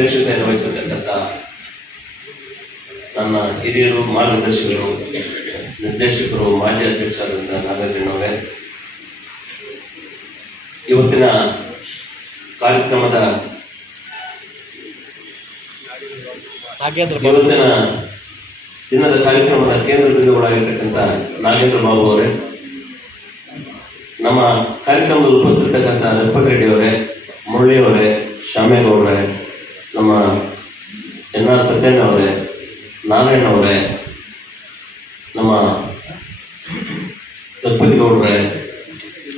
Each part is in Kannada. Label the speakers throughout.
Speaker 1: ಅಧ್ಯಕ್ಷತೆಯನ್ನು ವಹಿಸತಕ್ಕಂಥ ನನ್ನ ಹಿರಿಯರು, ಮಾರ್ಗದರ್ಶಿಗಳು, ನಿರ್ದೇಶಕರು, ಮಾಜಿ ಅಧ್ಯಕ್ಷರಾದಂಥ ನಾಗಾರ್ಜುನವರೇ ಇವತ್ತಿನ ಕಾರ್ಯಕ್ರಮದ ಇವತ್ತಿನ ದಿನದ ಕಾರ್ಯಕ್ರಮದ ಕೇಂದ್ರ ಬಿಂದುಗಳಾಗಿರ್ತಕ್ಕಂಥ ನಾಗೇಂದ್ರ ಬಾಬು ಅವರೇ, ನಮ್ಮ ಕಾರ್ಯಕ್ರಮದಲ್ಲಿ ಉಪಸ್ಥಿತಕ್ಕಂಥ ರೆಡ್ಡಿ ಅವರೇ, ಮುರಳಿ ಅವರೇ ಶ್ಯಾಮೇಗೌಡ್ರೆ ನಮ್ಮ ಎನ್ ಆರ್ ಸತ್ಯಣ್ಣ ಅವರೇ, ನಾರಾಯಣ ಅವರೇ, ನಮ್ಮ ಗೌಡ್ರೆ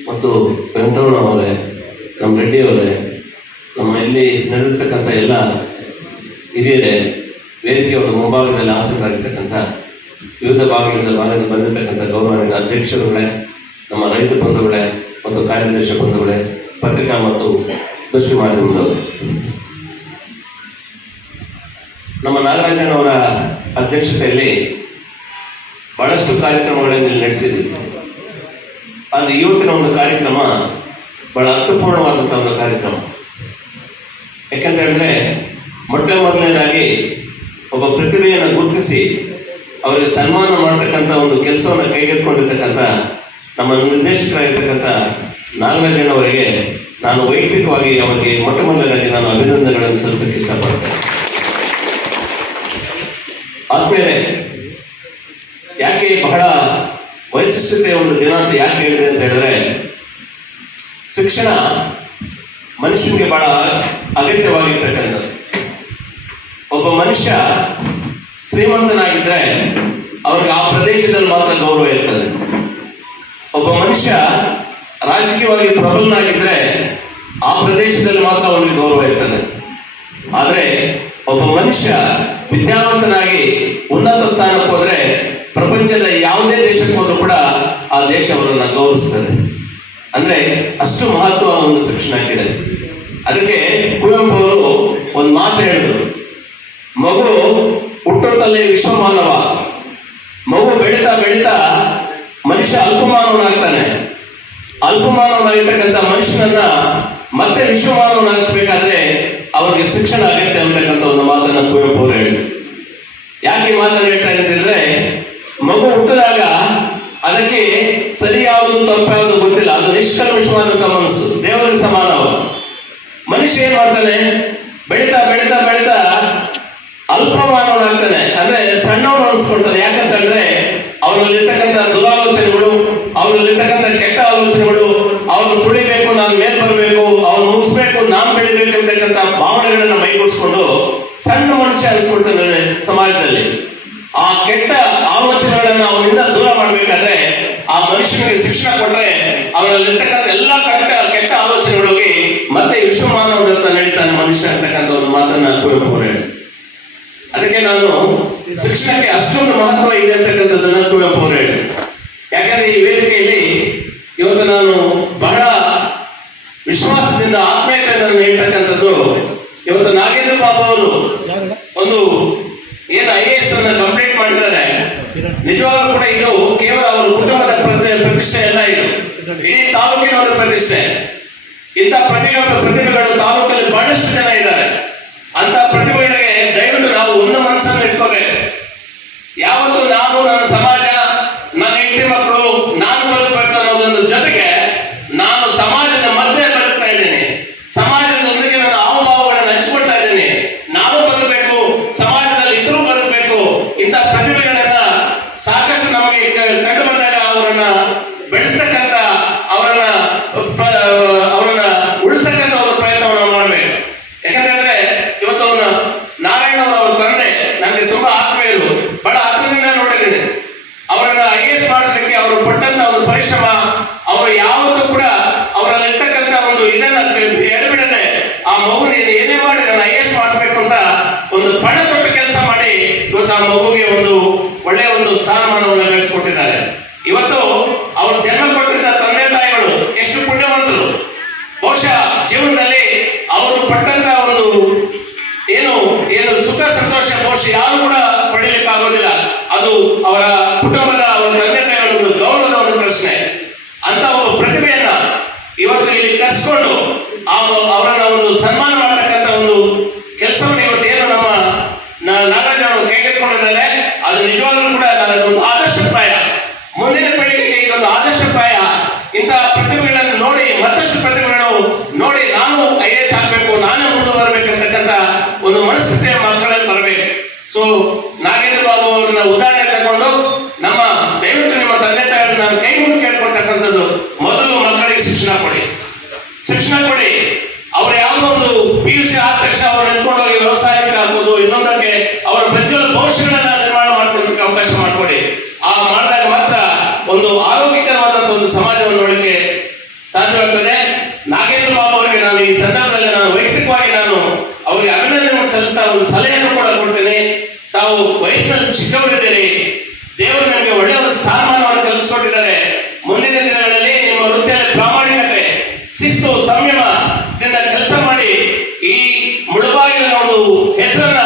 Speaker 1: ಮತ್ತು ವೆಂಕಟರಮಣ ಅವರೇ, ನಮ್ಮ ರೆಡ್ಡಿ ಅವರೇ, ನಮ್ಮ ಇಲ್ಲಿ ನಡೆದಿರ್ತಕ್ಕಂಥ ಎಲ್ಲ ಹಿರಿಯರೇ ವೇದಿಕೆಯವರ ಮುಂಭಾಗದಲ್ಲಿ ಆಸಕ್ತರಾಗಿರ್ತಕ್ಕಂಥ ವಿವಿಧ ಭಾಗಗಳಿಂದ ಭಾಗದಲ್ಲಿ ಬಂದಿರತಕ್ಕಂಥ ಗೌರವಾನ್ವಿತ ಅಧ್ಯಕ್ಷರುಗಳೇ, ನಮ್ಮ ರೈತ ಬಂಧುಗಳೇ ಮತ್ತು ಕಾರ್ಯದರ್ಶಿ ಬಂಧುಗಳೇ, ಪತ್ರಿಕಾ ಮತ್ತು ದೃಷ್ಟಿ ಮಾಧ್ಯಮದವರು. ನಮ್ಮ ನಾಗರಾಜನವರ ಅಧ್ಯಕ್ಷತೆಯಲ್ಲಿ ಬಹಳಷ್ಟು ಕಾರ್ಯಕ್ರಮಗಳನ್ನು ನಡೆಸಿದ್ವಿ. ಅಲ್ಲಿ ಇವತ್ತಿನ ಒಂದು ಕಾರ್ಯಕ್ರಮ ಬಹಳ ಅರ್ಥಪೂರ್ಣವಾದಂಥ ಒಂದು ಕಾರ್ಯಕ್ರಮ. ಯಾಕಂತ ಹೇಳಿದ್ರೆ, ಮೊಟ್ಟ ಮೊದಲನೇದಾಗಿ ಒಬ್ಬ ಪ್ರತಿಭೆಯನ್ನು ಗುರುತಿಸಿ ಅವರಿಗೆ ಸನ್ಮಾನ ಮಾಡತಕ್ಕಂಥ ಒಂದು ಕೆಲಸವನ್ನು ಕೈಗೆತ್ತಿಕೊಂಡಿರ್ತಕ್ಕಂಥ, ನಮ್ಮ ನಿರ್ದೇಶಕರಾಗಿರ್ತಕ್ಕಂಥ ನಾಗರಾಜನವರಿಗೆ ನಾನು ವೈಯಕ್ತಿಕವಾಗಿ ಅವರಿಗೆ ಮೊಟ್ಟ ಮೊದಲನೇದಾಗಿ ನಾನು ಅಭಿನಂದನೆಗಳನ್ನು ಸಲ್ಲಿಸಕ್ಕೆ ಇಷ್ಟಪಡ್ತೇನೆ ಯಾಕೆ ಬಹಳ ವೈಶಿಷ್ಟ್ಯತೆಯ ಒಂದು ದಿನ ಅಂತ ಯಾಕೆ ಹೇಳಿದೆ ಅಂತ ಹೇಳಿದ್ರೆ, ಶಿಕ್ಷಣ ಮನುಷ್ಯನಿಗೆ ಬಹಳ ಅಗತ್ಯವಾಗಿರ್ತಕ್ಕಂಥದ್ದು. ಒಬ್ಬ ಮನುಷ್ಯ ಶ್ರೀಮಂತನಾಗಿದ್ರೆ ಅವ್ರಿಗೆ ಆ ಪ್ರದೇಶದಲ್ಲಿ ಮಾತ್ರ ಗೌರವ ಇರ್ತದೆ. ಒಬ್ಬ ಮನುಷ್ಯ ರಾಜಕೀಯವಾಗಿ ಪ್ರಬಲನಾಗಿದ್ರೆ ಆ ಪ್ರದೇಶದಲ್ಲಿ ಮಾತ್ರ ಅವನಿಗೆ ಗೌರವ ಇರ್ತದೆ. ಆದ್ರೆ ಒಬ್ಬ ಮನುಷ್ಯ ವಿದ್ಯಾವಂತನಾಗಿ ಉನ್ನತ ಸ್ಥಾನಕ್ಕೆ ಹೋದ್ರೆ ಪ್ರಪಂಚದ ಯಾವುದೇ ದೇಶಕ್ಕೆ ಕೂಡ ಆ ದೇಶ ಅವರನ್ನ ಗೌರವಿಸ್ತದೆ. ಅಂದ್ರೆ ಅಷ್ಟು ಮಹತ್ವ ಒಂದು ಶಿಕ್ಷಣಕ್ಕಿದೆ ಅದಕ್ಕೆ ಕುವೆಂಪು ಅವರು ಒಂದು ಮಾತು ಹೇಳಿದ್ರು. ಮಗು ಹುಟ್ಟುತ್ತಲೇ ವಿಶ್ವಮಾನವ. ಮಗು ಬೆಳೀತಾ ಬೆಳೀತಾ ಮನುಷ್ಯ ಅಲ್ಪಮಾನವನಾಗ್ತಾನೆ. ಅಲ್ಪಮಾನವನಾಗಿರ್ತಕ್ಕಂಥ ಮನುಷ್ಯನನ್ನ ಮತ್ತೆ ವಿಶ್ವಮಾನವನಾಗಿಸ್ಬೇಕಾದ್ರೆ ಅವನಿಗೆ ಶಿಕ್ಷಣ ಅಗತ್ಯ ಅಂತಕ್ಕಂಥ ಒಂದು ಮಾತನ್ನ ಕುವೆಂಪು ಅವರು ಹೇಳಿದ್ರು ಯಾಕೆ ಈ ಮಾತನ್ನು ಹೇಳ್ತಾ ಇದ್ರೆ ಮಗು ಹುಟ್ಟಿದಾಗ ಅದಕ್ಕೆ ಸರಿ ಯಾವುದು ಗೊತ್ತಿಲ್ಲ. ಅದು ನಿಷ್ಕಲ್ಮಿಷವಾದಂತಹ ಮನಸ್ಸು ದೇವರಿಗೆ ಸಮಾನ ಅವರು ಮನುಷ್ಯ ಏನ್ ಮಾಡ್ತಾನೆ? ಬೆಳೀತಾ ಬೆಳೀತಾ ಬೆಳೀತಾ ಅಲ್ಪಮಾನವನಾಗ್ತಾನೆ ಅಂದ್ರೆ ಸಣ್ಣವನು ಅನಿಸ್ಕೊಳ್ತಾನೆ. ಯಾಕಂತಂದ್ರೆ ಅವನಲ್ಲಿರ್ತಕ್ಕಂಥ ದುರಾಲೋಚನೆಗಳು, ಅವನಲ್ಲಿರ್ತಕ್ಕಂಥ ಕೆಟ್ಟ ಆಲೋಚನೆಗಳು, ಅವನು ತುಳಿಬೇಕು, ನಾನು ಮೇಲ್ ಬರಬೇಕು, ಅವನು ಮುಗಿಸ್ಬೇಕು, ನಾನು ಬೆಳಿಬೇಕು ಅಂತಕ್ಕಂಥ ಭಾವನೆಗಳನ್ನ ಮೈಗೂಡಿಸ್ಕೊಂಡು ಸಣ್ಣ ಮನುಷ್ಯ ಅನಿಸ್ಕೊಳ್ತಾನೆ ಸಮಾಜದಲ್ಲಿ. ಆ ಕೆಟ್ಟ ಮನುಷ್ಯನಿಗೆ ಶಿಕ್ಷಣ ಕೊಟ್ರೆ ಅವನಲ್ಲಿರ್ತಕ್ಕಂಥ ಎಲ್ಲ ಕೆಟ್ಟ ಕೆಟ್ಟ ಆಲೋಚನೆಗಳೋಗಿ ಮತ್ತೆ ವಿಶ್ವಮಾನವದತ್ತ ನಡೀತಾನೆ ಮನುಷ್ಯ ಅಂತಕ್ಕಂಥ ಒಂದು ಮಾತನ್ನ ಕುವೆಂಪು ಅದಕ್ಕೆ ನಾನು ಶಿಕ್ಷಣಕ್ಕೆ ಅಷ್ಟೊಂದು ಮಹತ್ವ ಇದೆ ಅಂತಕ್ಕಂಥದ್ದನ್ನ ಕುವೆಂಪು. ಯಾಕಂದ್ರೆ ಈ ವೇದಿಕೆಯಲ್ಲಿ ಇವತ್ತು ನಾನು ಬಹಳ ವಿಶ್ವಾಸದಿಂದ ಆತ್ಮೀಯತೆಯಿಂದ ನಾನು ಹೇಳ್ತಕ್ಕಂಥದ್ದು ಇವತ್ತು ನಾಗೇಂದ್ರ ಬಾಬು ಅವರು ಒಂದು ಏನು ಐ ಎ ಎಸ್ ಅನ್ನ ಕಂಪ್ಲೀಟ್ ಮಾಡಿದ್ದಾರೆ ನಿಜವಾಗ್ಲೂ ಕೂಡ ಇದು ಕೇವಲ ಅವರ ಕುಟುಂಬದ ಪ್ರತಿಷ್ಠೆ ಎಲ್ಲ ಇದು. ಇಡೀ ತಾಲೂಕಿನ ಒಂದು ಪ್ರತಿಷ್ಠೆ. ಇಂಥ ಪ್ರತಿಭೆ ಪ್ರತಿಭೆಗಳು ತಾಲೂಕಲ್ಲಿ ಬಹಳಷ್ಟು ಜನ ಇದ್ದಾರೆ. ಅಂತ ಪ್ರತಿಭೆಗಳಿಗೆ ದಯವಿಟ್ಟು ನಾವು ಒಂದು ಮನಸ್ಸನ್ನು ಇಟ್ಕೋಬೇಕು. ಯಾವತ್ತು ನಾನು ನನ್ನ ಸಮಾಜ ನನ್ನ ಹೆಂಡತಿ ಮಕ್ಕಳು ನಾನು ಬದುಕಬೇಕು ಅನ್ನೋದೊಂದು ಜೊತೆಗೆ ನಾನು ಸಮಾಜದ ಮಧ್ಯೆ ಬದುಕ್ತಾ ಇದ್ದೇನೆ ಸಮಾಜದೊಂದಿಗೆ ನನ್ನ ಹಾವಭಾವಗಳನ್ನು ಹಂಚ್ಕೊಳ್ತಾ ಇದ್ದೇನೆ ನಾನು ಬದುಕಬೇಕು ಸಮಾಜದಲ್ಲಿ ಇತರು ಬದುಕಬೇಕು ಇಂಥ ಪ್ರತಿಭೆಗಳನ್ನ ಸಾಕಷ್ಟು ನಮಗೆ ಕ- ಕಂಡು ಬಂದಾಗ ಅವರನ್ನ ಬೆಳೆಸ್ತಕ್ಕಂಥ ಅವರನ್ನ ಪ್ರ- ಅವರನ್ನ ಉಳಿಸ್ತಕ್ಕಂಥ ಒಂದು ಪ್ರಯತ್ನವನ್ನು ಮಾಡಬೇಕು ಯಾಕಂತಂದ್ರೆ ಇವತ್ತು ಅವನ ನಾರಾಯಣ ಅವರ ಅವ್ರ ತಂದೆ ನನಗೆ ತುಂಬಾ ಆತ್ಮೀಯರು ಬಹಳ ಹತ್ತಿರದಿಂದ ನೋಡಿದ್ದೀನಿ ಅವರನ್ನ ಐ ಎಸ್ ಮಾಡಿಸ್ಲಿಕ್ಕೆ ಅವರು ಪಟ್ಟಂತ ಒಂದು ಪರಿಶ್ರಮ, ಅವರು ಯಾವತ್ತೂ ಕೂಡ ಅವರಲ್ಲಿರ್ತಕ್ಕಂಥ ಒಂದು ಇದನ್ನ ಎಡಬಿಡದೆ ಆ ಮಗುನ ಏನೇ ಮಾಡಿ ನನ್ನ ಐ ಎಸ್ ಮಾಡಿಸ್ಬೇಕು ಅಂತ ಒಂದು ಪಣ ತೊಟ್ಟು ಕೆಲಸ ಮಾಡಿ ಇವತ್ತು ಆ ಮಗುವಿಗೆ ಒಂದು ಒಳ್ಳೆಯ ಒಂದು ಸ್ಥಾನಮಾನವನ್ನು ಗಳಿಸಿಕೊಟ್ಟಿದ್ದಾರೆ. ಇವತ್ತು ಅವರು ಜನ್ಮ ಕೊಟ್ಟಿದ್ದ ತಂದೆ ತಾಯಿಗಳು ಎಷ್ಟು ಪುಣ್ಯವಂತರು. ಬಹುಶಃ ಜೀವನದಲ್ಲಿ ಅವರು ಪಟ್ಟಂತ ಒಂದು ಏನು ಏನು ಸುಖ ಸಂತೋಷ ಬಹುಶಃ ಯಾರು ಕೂಡ ಪಡೆಯಲಿಕ್ಕೆ ಆಗೋದಿಲ್ಲ ಅದು ಅವರ ಕುಟುಂಬದ ಅವರ ತಂದೆ ಒಂದು ಪ್ರಶ್ನೆ. ಅಂತ ಒಂದು ಪ್ರತಿಭೆಯನ್ನ ಇವತ್ತು ಇಲ್ಲಿ ಕರೆಸ್ಕೊಂಡು ಅವರನ್ನ ಒಂದು ಸನ್ಮಾನ ಮಾಡತಕ್ಕಂತ ಒಂದು ಕೆಲಸವನ್ನು ಇವತ್ತು ಏನು ನಮ್ಮ ನಾಗರಾಜ್ ಅವರು ಕೈಗೆತ್ಕೊಂಡಿದ್ದಾರೆ ಅದು ನಿಜವಾಗ್ಲೂ ಕೂಡ ನನಗೆ ಒಂದು ಆದರ್ಶಪ್ರಾಯ ಮುಂದಿನ ಪೀಳಿಗೆಗೆ ಇದೊಂದು ಆದರ್ಶಪ್ರಾಯ ಇಂತಹ ಪ್ರತಿಭೆಗಳನ್ನು ನೋಡಿ, ಮತ್ತಷ್ಟು ಪ್ರತಿಭೆಗಳು ನೋಡಿ ನಾನು ಐ ಎಸ್ ಆಗ್ಬೇಕು, ನಾನೇ ಮುಂದುವರಬೇಕಂತಕ್ಕಂತ ಒಂದು ಮನಸ್ಥಿತಿಯ ಮಕ್ಕಳಲ್ಲಿ ಬರಬೇಕು. ಸೊ ಕೊಡ್ತೇನೆ ತಾವು ವಯಸ್ಸಲ್ಲಿ ಚಿಕ್ಕವರಿದ್ದೀರಿ, ದೇವರು ನನಗೆ ಒಳ್ಳೆಯ ಒಂದು ಸ್ಥಾನಮಾನವನ್ನು ಕಲಿಸ್ಕೊಟ್ಟಿದ್ದಾರೆ ಮುಂದಿನ ದಿನಗಳಲ್ಲಿ ನಿಮ್ಮ ವೃತ್ತಿಯಲ್ಲಿ ಪ್ರಾಮಾಣಿಕತೆ, ಶಿಸ್ತು ಸಂಯಮದಿಂದ ಕೆಲಸ ಮಾಡಿ, ಈ ಮುಳುಬಾಗಿಲಿನ ಒಂದು ಹೆಸರನ್ನ